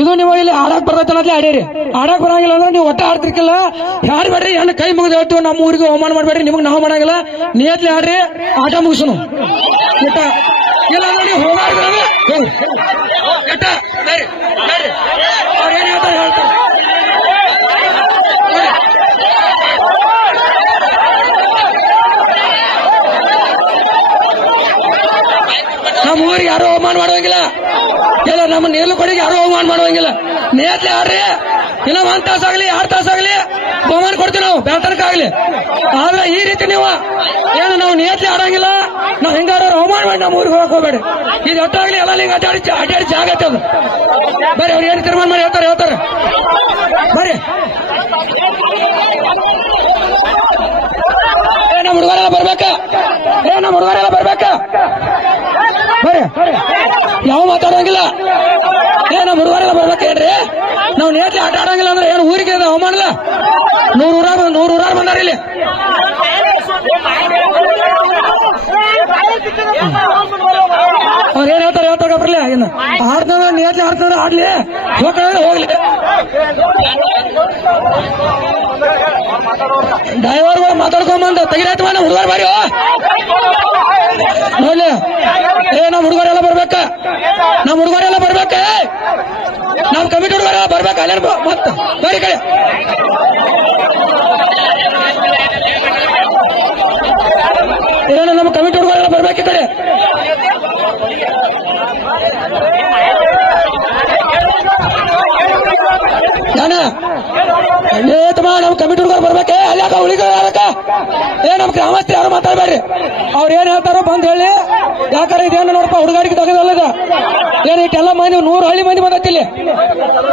ಇದು ನೀವು ಇಲ್ಲಿ ಆಡಾಕ್ ಬರ್ತೈತೆ ಆಡೇರಿ. ಆಡಾಕ್ ಬರಂಗಿಲ್ಲ ಅಂದ್ರೆ ನೀವು ಒಟ್ಟ ಆಡ್ತಿರ್ಕಿಲ್ಲ. ಯಾರು ಬೇಡ್ರಿ ಹೆಣ್ಣು ಕೈ ಮುಗಿದು ಹೇಳ್ತೀವಿ. ನಮ್ಮ ಊರಿಗೆ ಅವಮಾನ ಮಾಡ್ಬೇಡ್ರಿ. ನಿಮಗ್ ನಾವು ಮಾಡಂಗಿಲ್ಲ. ನಿಯತ್ಲಿ ಆಡ್ರಿ, ಆಟ ಮುಗಿಸೋನು. ಇಲ್ಲ ನೀವು ಹೋಗಾಡ್ರಿ ಅವ್ರು ಏನ್ ಹೇಳ್ತಾರೆ ಹೇಳ್ತಾರೆ. ನಮ್ಮ ಊರಿಗೆ ಯಾರು ಅವಮಾನ ಮಾಡುವಂಗಿಲ್ಲ. ಇಲ್ಲ ನಮ್ಮ ನೇಲು ಕೊಡಿಗೆ ಯಾರು ಅವಮಾನ ಮಾಡುವಂಗಿಲ್ಲ. ನೇತ್ಲಿ ಆಡ್ರಿ. ಇಲ್ಲ 1 ತಾಸಾಗ್ಲಿ 2 ತಾಸಾಗ್ಲಿ ಬಹುಮಾನ ಕೊಡ್ತೀವಿ ನಾವು, ಬೇತನಕ್ಕಾಗ್ಲಿ. ಆದ್ರೆ ಈ ರೀತಿ ನೀವು ಏನು ನಾವು ನೇತ್ಲಿ ಆಡಂಗಿಲ್ಲ. ನಾವ್ ಹೆಂಗಾರು ಅವಮಾನ ಮಾಡಿ ನಮ್ಮ ಊರಿಗೆ ಹೋಗಕ್ ಹೋಗ್ಬೇಡಿ. ಇದು ಒಟ್ಟಾಗ್ಲಿ ಎಲ್ಲ ನಿಂಗೆ ಅಡ್ಡಾಡಿ ಜಾಗ ಐತೆ ಅದು. ಬರ್ರಿ ಅವ್ರು ಏನು ತೀರ್ಮಾನ ಮಾಡಿ ಹೇಳ್ತಾರೆ ಬರ್ರಿ. ನಮ್ಮ ಹುಡುಗರೆಲ್ಲ ಬರ್ಬೇಕ. ನಮ್ಮ ಹುಡುಗರೆಲ್ಲ ಬರ್ಬೇಕ. ಬರ್ರಿ, ಯಾವ ಮಾತಾಡೋಂಗಿಲ್ಲ. ನಮ್ಮ ಹುಡುಗರೆಲ್ಲ ಬರ್ಬೇಕೇನ್ರಿ? ನಾವು ನೇತ್ಲಿ ಆಟ ಆಡಂಗಿಲ್ಲ ಅಂದ್ರೆ ಏನು ಊರಿಗೆ ಅವಮಾನದ? 100 ಊರಾರು ಬಂದಾರ ಇಲ್ಲಿ. ಅವ್ರು ಏನ್ ಹೇಳ್ತಾರೆ ಬರ್ಲಿ. ಇನ್ನು ಆಡ್ತಂದ್ರೆ ನೇತ್ಲಿ ಆಡ್ತಂದ್ರೆ ಆಡ್ಲಿ, ಹೋಗ್ಲಿ. ಡ್ರೈವರ್ಗಳು ಮಾತಾಡ್ಕೊಂಬಂದು ತೆಗಿರಾಯ್ತು. ನಮ್ಮ ಹುಡುಗರು ಬಾರಿ ನೋಡ್ಲಿ. ನಮ್ಮ ಹುಡುಗರೆಲ್ಲ ಬರ್ಬೇಕ. ನಮ್ಮ ಹುಡುಗರೆಲ್ಲ ಬರ್ಬೇಕ. ನಮ್ಮ ಕಮಿಟಿ ಹುಡುಗರೆಲ್ಲ ಬರ್ಬೇಕ. ಅಲ್ಲೇನು ಮತ್ತ ಬರೀ ಕಡೆ ಏನ ನಮ್ಮ ಕಮಿಟಿ ಹುಡುಗರೆಲ್ಲ ಬರ್ಬೇಕು. ಈ ಕಡೆ ನಮ್ಮ ಕಮಿಟಿ ಹುಡುಗರು ಬರ್ಬೇಕೆ. ಅಲ್ಲಾಕ ಉಳಿಕ ನಮ್ಮ ಗ್ರಾಮಸ್ಥರು ಯಾರು ಮಾತಾಡ್ಬೇಡ್ರಿ. ಅವ್ರು ಏನ್ ಹೇಳ್ತಾರೋ ಬಂದ್ ಹೇಳಿ. ಯಾಕಂದ್ರೆ ಇದೇನು ನೋಡಪ್ಪ ಹುಡುಗಾಡಿಗೆ ತೆಗೆದಲ್ಲದ. ಏನು ಇಟ್ಟೆಲ್ಲ ಮಂದಿ 100 ಹಳ್ಳಿ ಮಂದಿ ಬಂದತ್ತಿಲ್ಲಿ.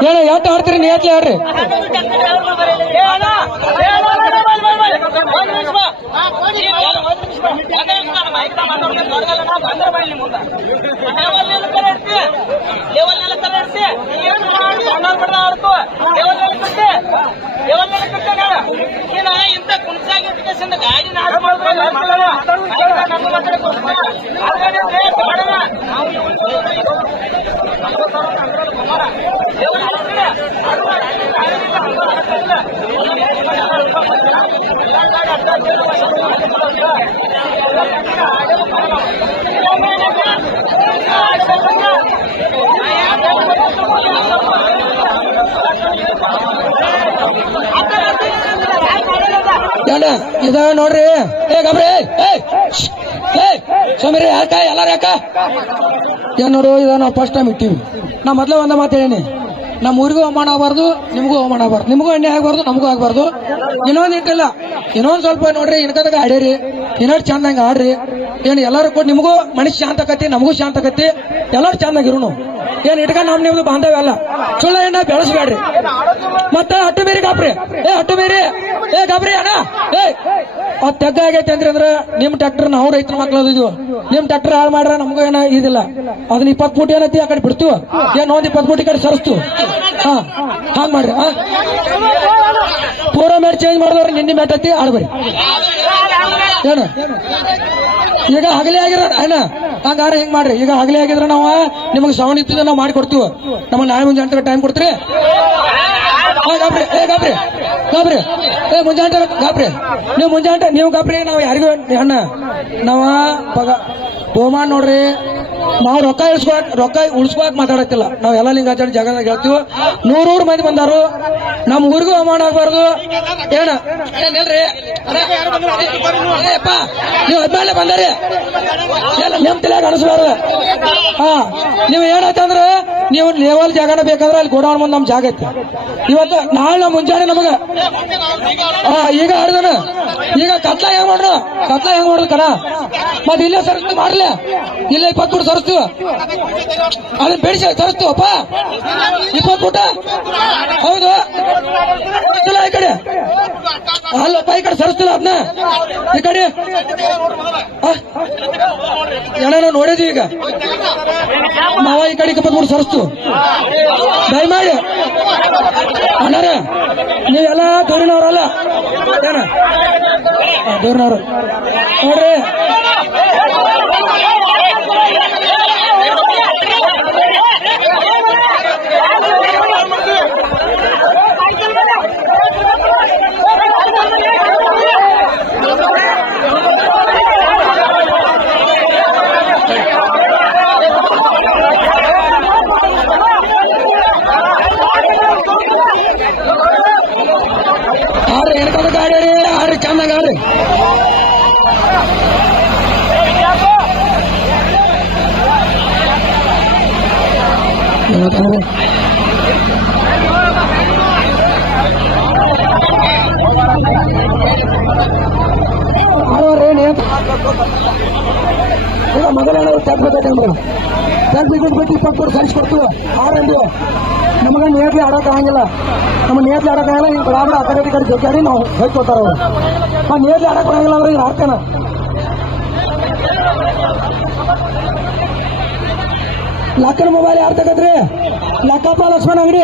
ಏನು ಎಷ್ಟು ಆಡ್ತೀರಿ? ನೇತ್ಲಿ ಆಡ್ರಿ. ಇಂತ ಕುಣಿಸಾಗಿ ಗಾಡಿ ಇದ ನೋಡ್ರಿ. ಗಬ್ರಿ ಸೋಮ್ರಿ ಯಾಕ ಎಲ್ಲಾರ ಯಾಕ ಏನ್ ನೋಡು. ಇದ ನಾವು ಫಸ್ಟ್ ಟೈಮ್ ಇಟ್ಟಿವಿ. ನಾ ಮೊದ್ಲೇ ಒಂದ ಮಾತು ಹೇಳೀನಿ. ನಮ್ಮ ಊರಿಗೂ ಅವಮಾನ ಆಗಬಾರ್ದು, ನಿಮಗೂ ಅವಮಾನ ಆಗಬಾರ್ದು. ನಿಮಗೂ ಎಣ್ಣೆ ಆಗಬಾರ್ದು, ನಮಗೂ ಆಗಬಾರ್ದು. ಇನ್ನೊಂದು ಇಟ್ಟಿಲ್ಲ. ಇನ್ನೊಂದ್ ಸ್ವಲ್ಪ ನೋಡ್ರಿ. ಇನ್ಕದಾಗ ಆಡೇರಿ, ಇನ್ನೊಂದು ಚಂದಂಗ ಆಡ್ರಿ. ಏನು ಎಲ್ಲಾರು ಕೂಡ ನಿಮಗೂ ಮನುಷ್ಯ ಶಾಂತ ಆಕತಿ, ನಮಗೂ ಶಾಂತ ಆಕತಿ. ಎಲ್ಲಾರು ಚಂದಾಗಿರುನು. ಏನ್ ಇಟ್ಕೊಂಡ್ ನಿಮ್ದು ಬಾಂಧವ್ಯ ಅಲ್ಲ. ಸುಳ್ಳ ಎಣ್ಣ ಬೆಳೆಸ್ಬೇಡ್ರಿ. ಮತ್ತ ಅಟ್ಟು ಬೇರಿ ಗಾಬ್ರಿ. ಅಟ್ಟು ಬೇರಿ ಗಾಬ್ರಿ ಅಣ್ಣ. ಅದ್ ತೆಗ್ಗ ಆಗೈತೆ ಅಂದ್ರೆ ನಿಮ್ ಟ್ರ್ಯಾಕ್ಟರ್ ನಾವು ರೈತರ ಮಕ್ಳು ಅದಿದ್ವು. ನಿಮ್ ಟ್ರ್ಯಾಕ್ಟರ್ ಹಾಳು ಮಾಡ್ರ ನಮಗೂ ಏನ ಇದಿಲ್ಲ. ಅದನ್ನ 20 ಫೂಟ್ ಏನೈತಿ ಆ ಕಡೆ ಬಿಡ್ತೀವ. ಏನ್ ಒಂದ್ 20 ಫೂಟ್ ಈ ಕಡೆ ಸರಿಸ್ತು. ಹಾಂಗ್ ಮಾಡ್ರಿ. ಪೂರ ಮ್ಯಾಟ್ ಚೇಂಜ್ ಮಾಡಿದವ್ರಿ ನಿನ್ನೆ ಮ್ಯಾಟ್ ಐತಿ ಆಡ್ಬರಿ. ಏನು ಈಗ ಹಗಲೇ ಆಗಿರ ಏನ ಹಂಗಾರ ಹೆಂಗ್ ಮಾಡ್ರಿ. ಈಗ ಹಗಲೇ ಆಗಿದ್ರೆ ನಾವು ನಿಮಗೆ ಸೌಂಡ್ ಇತ್ತಿದ್ರೆ ನಾವು ಮಾಡಿಕೊಡ್ತೀವಿ. ನಮಗೆ ನಾಳೆ ಮುಂಜಾನೆ ತನಕ ಟೈಮ್ ಕೊಡ್ತೀರಿ. ಗಾಬ್ರಿ ಮುಂಜಾನೆ ಗಾಬ್ರಿ. ನೀವು ಮುಂಜಾನೆ ನೀವು ಗಾಬ್ರಿ. ನಾವು ಯಾರಿಗೂ ಅಣ್ಣ ನಾವ ಬಹುಮಾನ ನೋಡ್ರಿ. ನಾವು ರೊಕ್ಕ ಉಳಿಸ್ಕೋಕ್ ಮಾತಾಡತ್ತಿಲ್ಲ. ನಾವೆಲ್ಲ ಲಿಂಗಾಚಾರ ಜಾಗದಾಗ ಹೇಳ್ತೀವಿ. 100 ಮಂದಿ ಬಂದಾರು. ನಮ್ಮ ಊರಿಗೂ ಅವಮಾನ ಆಗ್ಬಾರ್ದು. ಏನ್ರಿ ನೀವು 15 ಬಂದಾರಿ. ನಿಮ್ ತಲೆಯಾಗ ಅನಿಸ್ಬಾರ್ದು. ನೀವು ಏನಾಯ್ತಂದ್ರೆ ನೀವು ಲೇವಲ್ ಜಾಗನ ಬೇಕಾದ್ರೆ ಅಲ್ಲಿ ಗೋಡೌನ್ ಮುಂದೆ ನಮ್ ಜಾಗ ಐತಿ. ಇವತ್ತು ನಾಳೆ ಮುಂಜಾನೆ ನಮಗ ಈಗ ಆಡ್ದನ. ಈಗ ಕತ್ಲ ಹೆಂಗ್ ಮಾಡುದು ಕಣ. ಮತ್ತೆ ಇಲ್ಲೇ ಸರಿಸ್ತು ಮಾಡ್ಲಿ. ಇಲ್ಲೇ 20 ಫೂಟ್ ಸರಿಸ್ತೀವ. ಅದನ್ನ ಬೆಳೆಸಿ ಸರಿಸ್ತೀವಪ್ಪ. 20 ಫೂಟ ಹೌದು. ಈ ಕಡೆ ಅಲ್ಲಪ್ಪ, ಈ ಕಡೆ ಸರಿಸ್ತಿಲ್ಲ ಅದನ್ನ. ಈ ಕಡೆ ಏನೋ ನೋಡಿದ್ವಿ. ಈಗ ಮಾವ ಈ ಕಡೆ 20 ಫೂಟ್ ಸರಿಸ್ತು. ದಯಮಾಡಿ ಅಣ್ಣಾರ ನೀವೆಲ್ಲ ದೂರಿನವ್ರಲ್ಲ. ಏನ ದೂರಿನವ್ರು ನೋಡ್ರಿ. ಯಾಕಂದ್ರೆ ಏನು ಈಗ ಮೊದಲೆಲ್ಲ ಟ್ಯಾಕ್ಸ್ ಬೇಕಾದ್ರೆ ಟ್ಯಾಕ್ಸ್ ಟಿಕೆಟ್ ಬಿಟ್ಟು 20 ಕೋಟಿ ಕಳಿಸ್ಕೊಡ್ತೀವಿ ಆರಂಭ ನಮಗೆ ನೇಟ್ಲಿ ಆಡೋಕೆ ಆಗಂಗಿಲ್ಲ ನಮ್ಮ ನೇಟ್ಲಿ ಆಡೋಕೆ ಆಗಲ್ಲ ಈಗ ಬರಾಬರ ಆ ಕಡೆ ಜಗ್ಗಾಡಿ ನಾವು ಹೇಳ್ಕೊತಾರ ಅವ್ರು ಆ ನೇಟ್ಲಿ ಆಡೋಕೆ ಆಗಲ್ಲ ಅಂದ್ರೆ ಈಗ ಆಡ್ತೇನೆ ಲಕ್ಕನ ಮೊಬೈಲ್ ಯಾರು ತಗದ್ರಿ ಲಕ್ಕಪ್ಪ ಲಕ್ಷ್ಮಣ ಅಂಗಡಿ